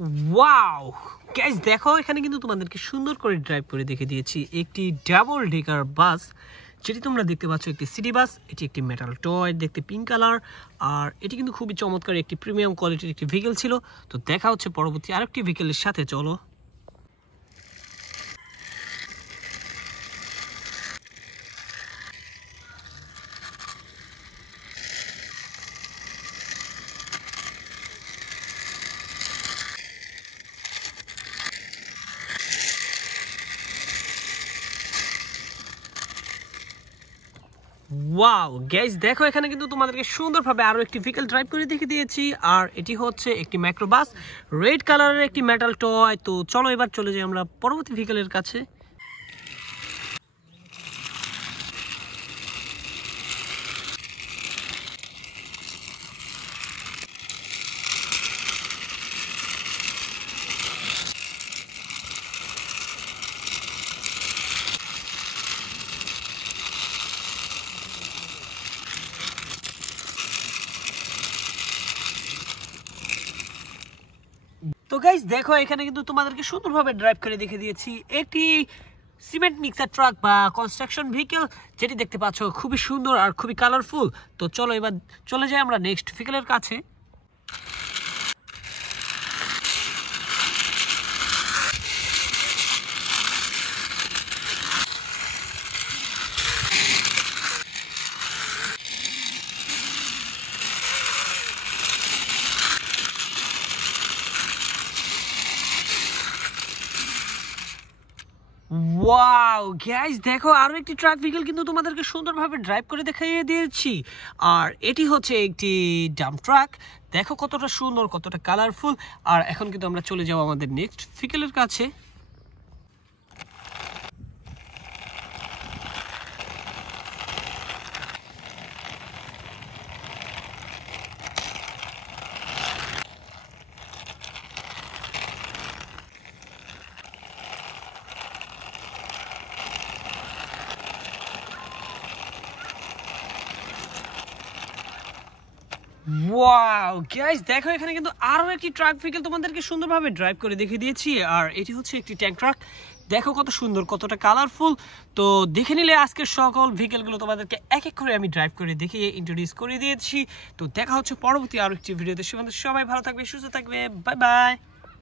Wow guys, দেখো এখানে কিন্তু তোমাদেরকে সুন্দর করে ড্রাইভ করে দেখে দিয়েছি একটি ডাবল ডেকার বাস, যেটি তোমরা দেখতে পাচ্ছ একটি সিটি বাস। এটি একটি মেটাল টয়, দেখতে পিঙ্ক কালার, আর এটি কিন্তু খুবই চমৎকার একটি প্রিমিয়াম কোয়ালিটির একটি ভেহিকেল ছিল। তো দেখা হচ্ছে পরবর্তী আরেকটি ভেহিকেলের সাথে, চলো। ওয়াও গাইস, দেখো এখানে কিন্তু তোমাদেরকে সুন্দরভাবে আরো একটি ভেহিকেল ড্রাইভ করে দেখে দিয়েছি, আর এটি হচ্ছে একটি মাইক্রোবাস, রেড কালারের একটি মেটাল টয়। তো চলো এবার চলে যাই আমরা পরবর্তী ভেহিকেলের কাছে। তো গাইস দেখো এখানে কিন্তু তোমাদেরকে সুন্দরভাবে ড্রাইভ করে দেখে দিয়েছি একটি সিমেন্ট মিক্সার ট্রাক বা কনস্ট্রাকশন ভেহিকেল, যেটি দেখতে পাচ্ছ খুবই সুন্দর আর খুবই কালারফুল। তো চলো এবার চলে যাই আমরা নেক্সট ভেহিকেলের কাছে। ওয়াও গাইস, দেখো আরো একটি ট্রাক ভেহিকেল কিন্তু তোমাদেরকে সুন্দরভাবে ড্রাইভ করে দেখিয়ে দিয়েছি, আর এটি হচ্ছে একটি ডাম্প ট্রাক। দেখো কতটা সুন্দর, কতটা কালারফুল। আর এখন কিন্তু আমরা চলে যাবো আমাদের নেক্সট ভেহিকেলের কাছে। ওয়াও গাইস, দেখো এখানে কিন্তু আরো একটি ট্রাক ভেহিকেল তোমাদেরকে সুন্দরভাবে ড্রাইভ করে দেখিয়ে দিয়েছি, আর এটি হচ্ছে একটি ট্যাঙ্ক ট্রাক। দেখো কত সুন্দর, কতটা কালারফুল। তো দেখে নিলে আজকের সকল ভেহিকেলগুলো তোমাদেরকে এক এক করে আমি ড্রাইভ করে দেখিয়ে ইন্ট্রোডিউস করে দিয়েছি। তো দেখা হচ্ছে পরবর্তী আরো একটি ভিডিওতে। সবাই ভালো থাকবে, সুস্থ থাকবে, বাই বাই।